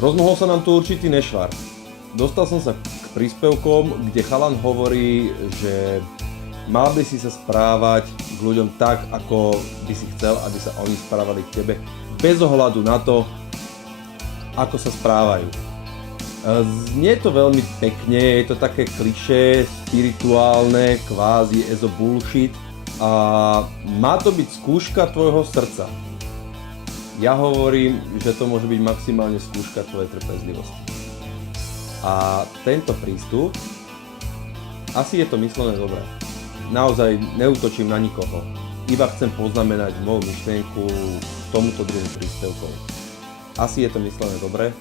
Rozmohol sa nám tu určitý nešvar. Dostal som sa k príspevkom, kde chalan hovorí, že mal by si sa správať k ľuďom tak, ako by si chcel, aby sa oni správali k tebe, bez ohľadu na to, ako sa správajú. Znie to veľmi pekne, je to také klišé, spirituálne, kvázi ezo bullshit a má to byť skúška tvojho srdca. Ja hovorím, že to môže byť maximálne skúška tvojej trpezlivosti. A tento prístup, asi je to myslené dobre. Naozaj neútočím na nikoho. Iba chcem poznamenať moju myšlienku k tomuto druhu príspevkov. Asi je to myslené dobre,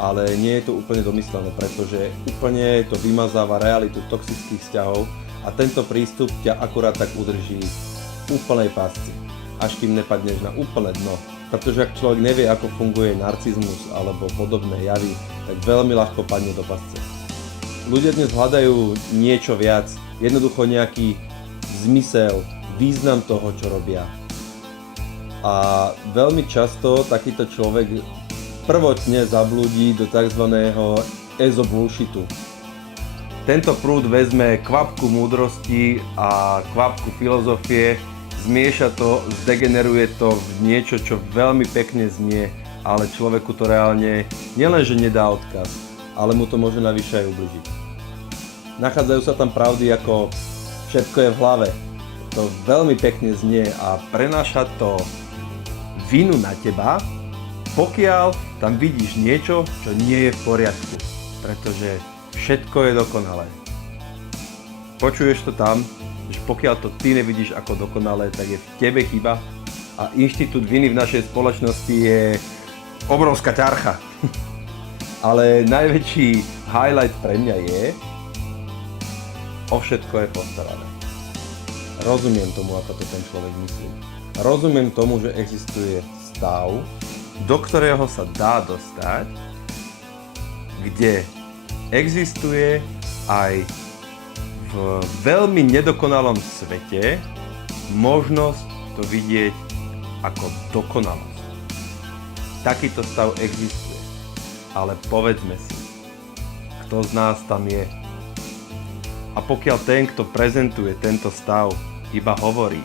ale nie je to úplne domyslené, pretože úplne to vymazáva realitu toxických vzťahov a tento prístup ťa akurát tak udrží v úplnej pásci, až kým nepadneš na úplné dno. Pretože ak človek nevie, ako funguje narcizmus alebo podobné javy, tak veľmi ľahko padne do pasce. Ľudia dnes hľadajú niečo viac, jednoducho nejaký zmysel, význam toho, čo robia. A veľmi často takýto človek prvotne zablúdi do tzv. Ezo bullshitu. Tento prúd vezme kvapku múdrosti a kvapku filozofie, zmieša to, zdegeneruje to v niečo, čo veľmi pekne znie, ale človeku to reálne nielenže nedá odkaz, ale mu to môže navyše aj ubližiť. Nachádzajú sa tam pravdy ako všetko je v hlave. To veľmi pekne znie a prenáša to vinu na teba, pokiaľ tam vidíš niečo, čo nie je v poriadku, pretože všetko je dokonalé. Počuješ to tam, že pokiaľ to ty nevidíš ako dokonalé, tak je v tebe chyba a inštitút viny v našej spoločnosti je obrovská ťarcha. Ale najväčší highlight pre mňa je, o všetko je postarané. Rozumiem tomu, ako to ten človek myslí. Rozumiem tomu, že existuje stav, do ktorého sa dá dostať, kde existuje aj v veľmi nedokonalom svete možnosť to vidieť ako dokonalosť. Takýto stav existuje, ale povedzme si, kto z nás tam je. A pokiaľ ten, kto prezentuje tento stav, iba hovorí,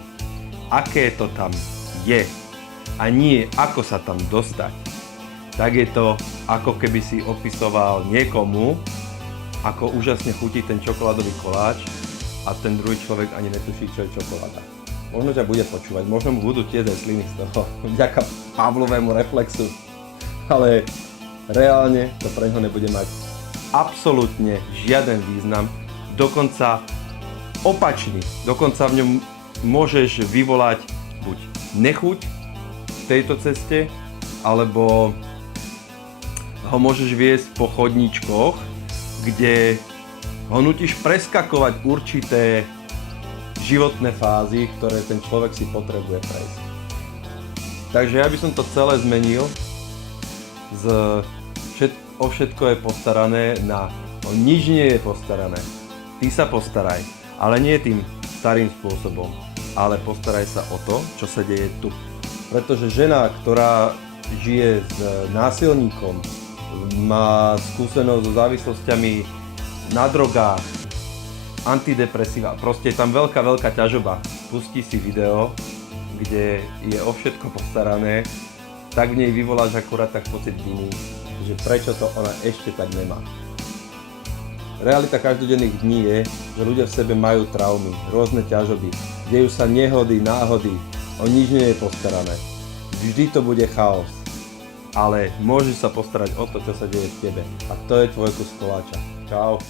aké to tam je a nie ako sa tam dostať, tak je to, ako keby si opisoval niekomu, ako úžasne chutí ten čokoládový koláč a ten druhý človek ani netuší, čo je čokoláda. Možno ťa bude počúvať, možno mu budú tiesť aj sliny z toho, vďaka Pavlovému reflexu, ale reálne to pre ňoho nebude mať absolútne žiaden význam, dokonca opačný, dokonca v ňom môžeš vyvolať buď nechuť v tejto ceste, alebo ho môžeš viesť po chodníčkoch, kde ho nutíš preskakovať určité životné fázy, ktoré ten človek si potrebuje prejsť. Takže ja by som to celé zmenil o všetko je postarané na o nič nie je postarané. Ty sa postaraj, ale nie tým starým spôsobom, ale postaraj sa o to, čo sa deje tu. Pretože žena, ktorá žije s násilníkom, má skúsenosť so závislosťami na drogách, antidepresíva, proste je tam veľká ťažoba. Pustí si video, kde je o všetko postarané, tak v nej vyvoláš akurát tak pocit viny, že prečo to ona ešte tak nemá. Realita každodenných dní je, že ľudia v sebe majú traumy, rôzne ťažoby, dejú sa nehody, náhody, o nič nie je postarané. Vždy to bude chaos. Ale môžeš sa postarať o to, čo sa deje v tebe. A to je tvoj kus koláča. Čau.